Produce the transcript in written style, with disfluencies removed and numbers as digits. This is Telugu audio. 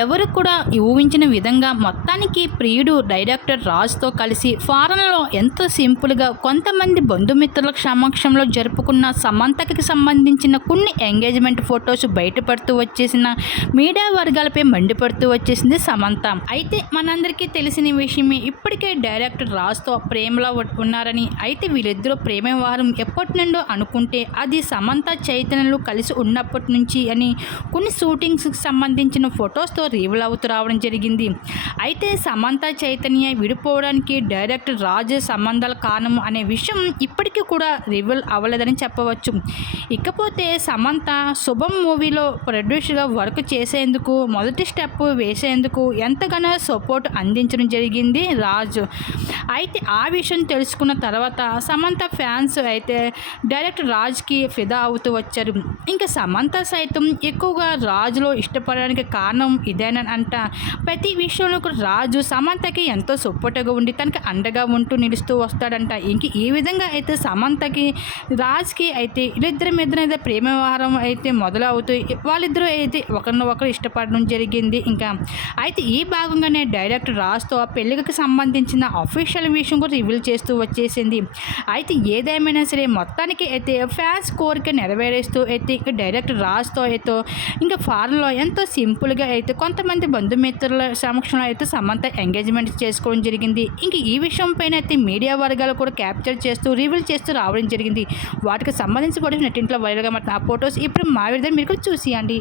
ఎవరు కూడా ఊహించిన విధంగా మొత్తానికి ప్రియుడు డైరెక్టర్ రాజ్తో కలిసి ఫారెన్లో ఎంతో సింపుల్గా కొంతమంది బంధుమిత్రుల సమక్షంలో జరుపుకున్న సమంతకి సంబంధించిన కొన్ని ఎంగేజ్మెంట్ ఫొటోస్ బయటపడుతూ వచ్చేసిన మీడియా వర్గాలపై మండిపడుతూ వచ్చేసింది సమంత. అయితే మనందరికీ తెలిసిన విషయమే, ఇప్పటికే డైరెక్టర్ రాజ్తో ప్రేమలో ఉన్నారని, అయితే వీళ్ళిద్దరూ ప్రేమ వ్యవహారం ఎప్పటి నుండో అనుకుంటే అది సమంత చైతన్యలు కలిసి ఉన్నప్పటి నుంచి అని కొన్ని షూటింగ్స్కి సంబంధించిన ఫొటోస్తో రివీల్ అవుతూ రావడం జరిగింది. అయితే సమంత చైతన్య విడిపోవడానికి డైరెక్టర్ రాజ్ సంబంధాల కారణం అనే విషయం ఇప్పటికీ కూడా రివీల్ అవ్వలేదని చెప్పవచ్చు. ఇకపోతే సమంత శుభం మూవీలో ప్రొడ్యూసర్గా వర్క్ చేసేందుకు మొదటి స్టెప్ వేసేందుకు ఎంతగానో సపోర్ట్ అందించడం జరిగింది రాజ్. అయితే ఆ విషయం తెలుసుకున్న తర్వాత సమంత ఫ్యాన్స్ అయితే డైరెక్టర్ రాజ్కి ఫిదా అవుతూ వచ్చారు. ఇంకా సమంత సైతం ఎక్కువగా రాజులో ఇష్టపడడానికి కారణం ఇదేనని అంట. ప్రతి విషయంలో కూడా రాజు సమంతకి ఎంతో సపోర్ట్గా ఉండి తనకి అండగా ఉంటూ నిలుస్తూ వస్తాడంట. ఇంక ఈ విధంగా అయితే సమంతకి రాజ్కి అయితే వీళ్ళిద్దరి మీద అయితే ప్రేమ వ్యవహారం అయితే మొదలవుతూ వాళ్ళిద్దరూ అయితే ఒకరినొకరు ఇష్టపడడం జరిగింది. ఇంకా అయితే ఈ భాగంగానే డైరెక్టర్ రాజ్తో పెళ్ళికి సంబంధించిన అఫీషియల్ విషయం కూడా రివీల్ చేస్తూ వచ్చేసింది. అయితే ఏదేమైనా సరే మొత్తానికి అయితే ఫ్యాన్స్ కోరిక నెరవేరుస్తూ అయితే ఇంకా డైరెక్టర్ రాజ్తో అయితే ఇంకా ఫారెన్లో ఎంతో సింపుల్గా అయితే కొంతమంది బంధుమిత్రుల సమక్షంలో అయితే సమంత ఎంగేజ్మెంట్ చేసుకోవడం జరిగింది. ఇంక ఈ విషయం పైన అయితే మీడియా వర్గాలు కూడా క్యాప్చర్ చేస్తూ రివీల్ చేస్తూ రావడం జరిగింది. వాటికి సంబంధించి కూడా నెట్టింట్లో వైరల్గా మాత్రం ఆ ఫొటోస్ ఇప్పుడు మా విధంగా మీరు కూడా చూసియండి.